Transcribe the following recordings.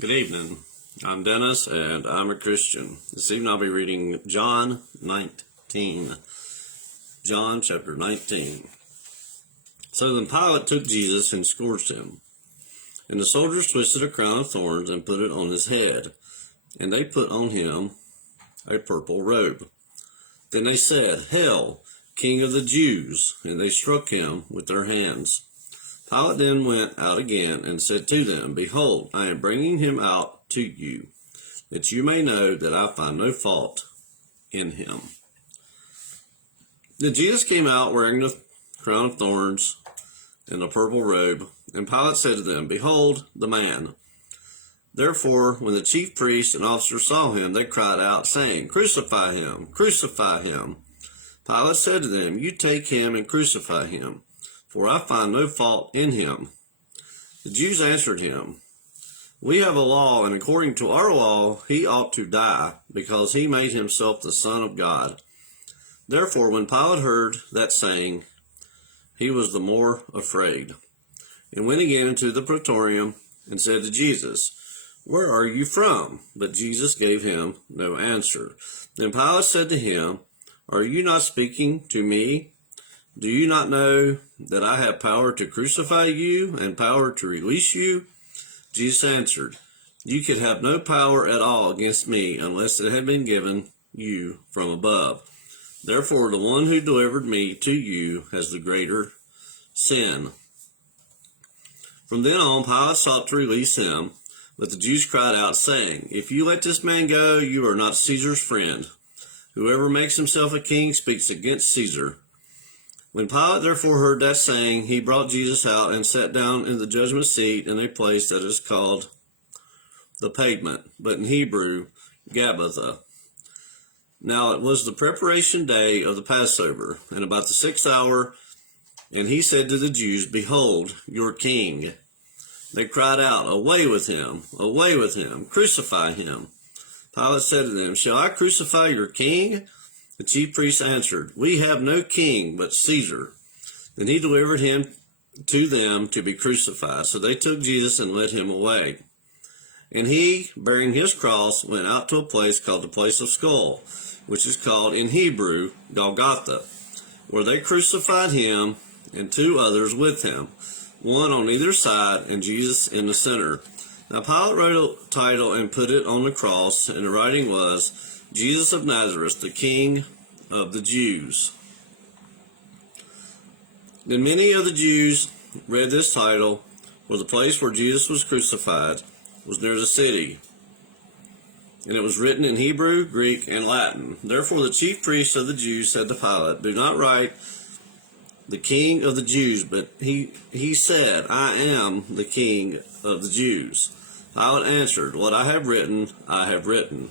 Good evening. I'm Dennis, and I'm a Christian. This evening I'll be reading John 19. John chapter 19. So then Pilate took Jesus and scourged him. And the soldiers twisted a crown of thorns and put it on his head. And they put on him a purple robe. Then they said, "Hail, King of the Jews!" And they struck him with their hands. Pilate then went out again and said to them, "Behold, I am bringing him out to you, that you may know that I find no fault in him." Then Jesus came out wearing the crown of thorns and the purple robe, and Pilate said to them, "Behold the man." Therefore, when the chief priests and officers saw him, they cried out, saying, "Crucify him! Crucify him!" Pilate said to them, "You take him and crucify him, for I find no fault in him." The Jews answered him, "We have a law, and according to our law he ought to die, because he made himself the Son of God." Therefore, when Pilate heard that saying, he was the more afraid, and went again into the praetorium, and said to Jesus, "Where are you from?" But Jesus gave him no answer. Then Pilate said to him, "Are you not speaking to me? Do you not know that I have power to crucify you and power to release you?" Jesus answered, "You could have no power at all against me unless it had been given you from above. Therefore, the one who delivered me to you has the greater sin." From then on, Pilate sought to release him, but the Jews cried out, saying, "If you let this man go, you are not Caesar's friend. Whoever makes himself a king speaks against Caesar." When Pilate therefore heard that saying, he brought Jesus out and sat down in the judgment seat in a place that is called the Pavement, but in Hebrew, Gabbatha. Now it was the preparation day of the Passover, and about the 6th hour, and he said to the Jews, "Behold, your king." They cried out, "Away with him! Away with him! Crucify him!" Pilate said to them, "Shall I crucify your king?" The chief priests answered, "We have no king but Caesar." Then he delivered him to them to be crucified. So they took Jesus and led him away. And he, bearing his cross, went out to a place called the Place of Skull, which is called in Hebrew Golgotha, where they crucified him and two others with him, one on either side and Jesus in the center. Now Pilate wrote a title and put it on the cross, and the writing was, "Jesus of Nazareth, the King of the Jews." Then many of the Jews read this title, for the place where Jesus was crucified was near the city, and it was written in Hebrew, Greek, and Latin. Therefore the chief priests of the Jews said to Pilate, "Do not write the King of the Jews," but he said, "I am the King of the Jews." Pilate answered, "What I have written, I have written."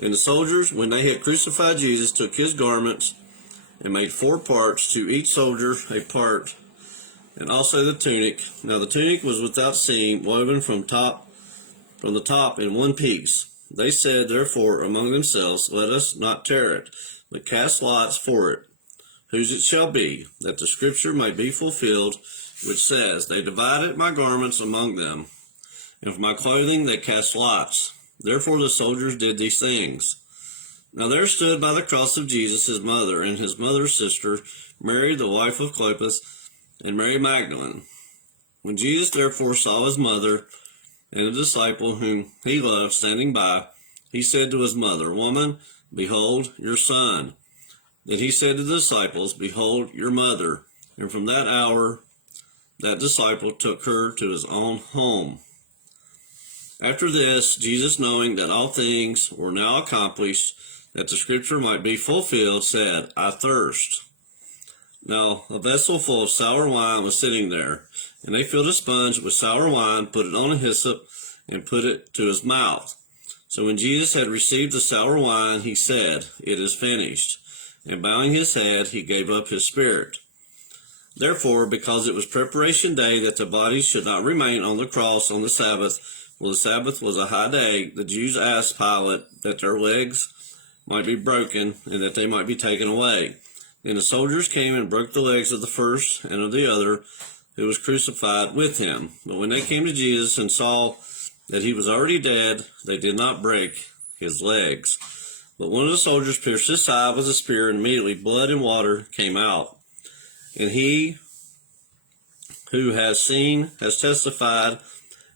And the soldiers, when they had crucified Jesus, took his garments and made 4 parts, to each soldier a part, and also the tunic. Now the tunic was without seam, woven from the top in one piece. They said therefore among themselves, "Let us not tear it, but cast lots for it, whose it shall be, that the scripture may be fulfilled, which says, They divided my garments among them, and for my clothing they cast lots." Therefore the soldiers did these things. Now there stood by the cross of Jesus his mother and his mother's sister, Mary the wife of Clopas, and Mary Magdalene. When Jesus therefore saw his mother and the disciple whom he loved standing by, he said to his mother, "Woman, behold your son." Then he said to the disciples, "Behold your mother." And from that hour that disciple took her to his own home. After this, Jesus, knowing that all things were now accomplished, that the scripture might be fulfilled, said, "I thirst." Now a vessel full of sour wine was sitting there, and they filled a sponge with sour wine, put it on a hyssop, and put it to his mouth. So when Jesus had received the sour wine, he said, "It is finished." And bowing his head, he gave up his spirit. Therefore, because it was preparation day, that the bodies should not remain on the cross on the Sabbath, well, the Sabbath was a high day, the Jews asked Pilate that their legs might be broken and that they might be taken away. Then the soldiers came and broke the legs of the first and of the other who was crucified with him. But when they came to Jesus and saw that he was already dead, they did not break his legs. But one of the soldiers pierced his side with a spear, and immediately blood and water came out. And he who has seen has testified,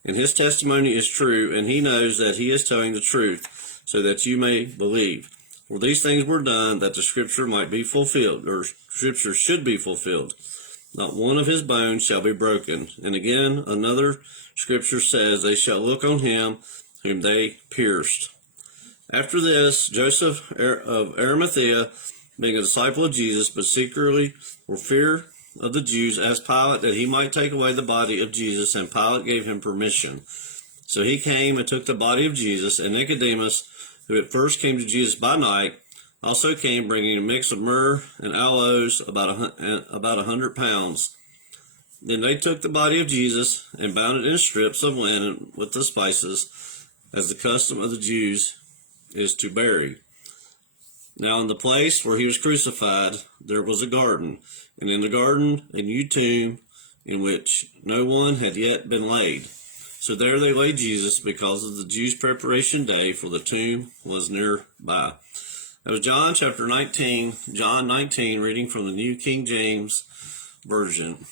and his testimony is true, and he knows that he is telling the truth, so that you may believe. For these things were done that the scripture might be fulfilled, or scripture should be fulfilled. Not one of his bones shall be broken. And again, another scripture says, they shall look on him whom they pierced. After this, Joseph of Arimathea, being a disciple of Jesus, but secretly for fear of the Jews, asked Pilate that he might take away the body of Jesus, and Pilate gave him permission. So he came and took the body of Jesus, and Nicodemus, who at first came to Jesus by night, also came, bringing a mix of myrrh and aloes, about 100 pounds. Then they took the body of Jesus and bound it in strips of linen with the spices, as the custom of the Jews is to bury. Now in the place where he was crucified, there was a garden, and in the garden a new tomb in which no one had yet been laid. So there they laid Jesus, because of the Jews' preparation day, for the tomb was nearby. That was John chapter 19, reading from the New King James Version.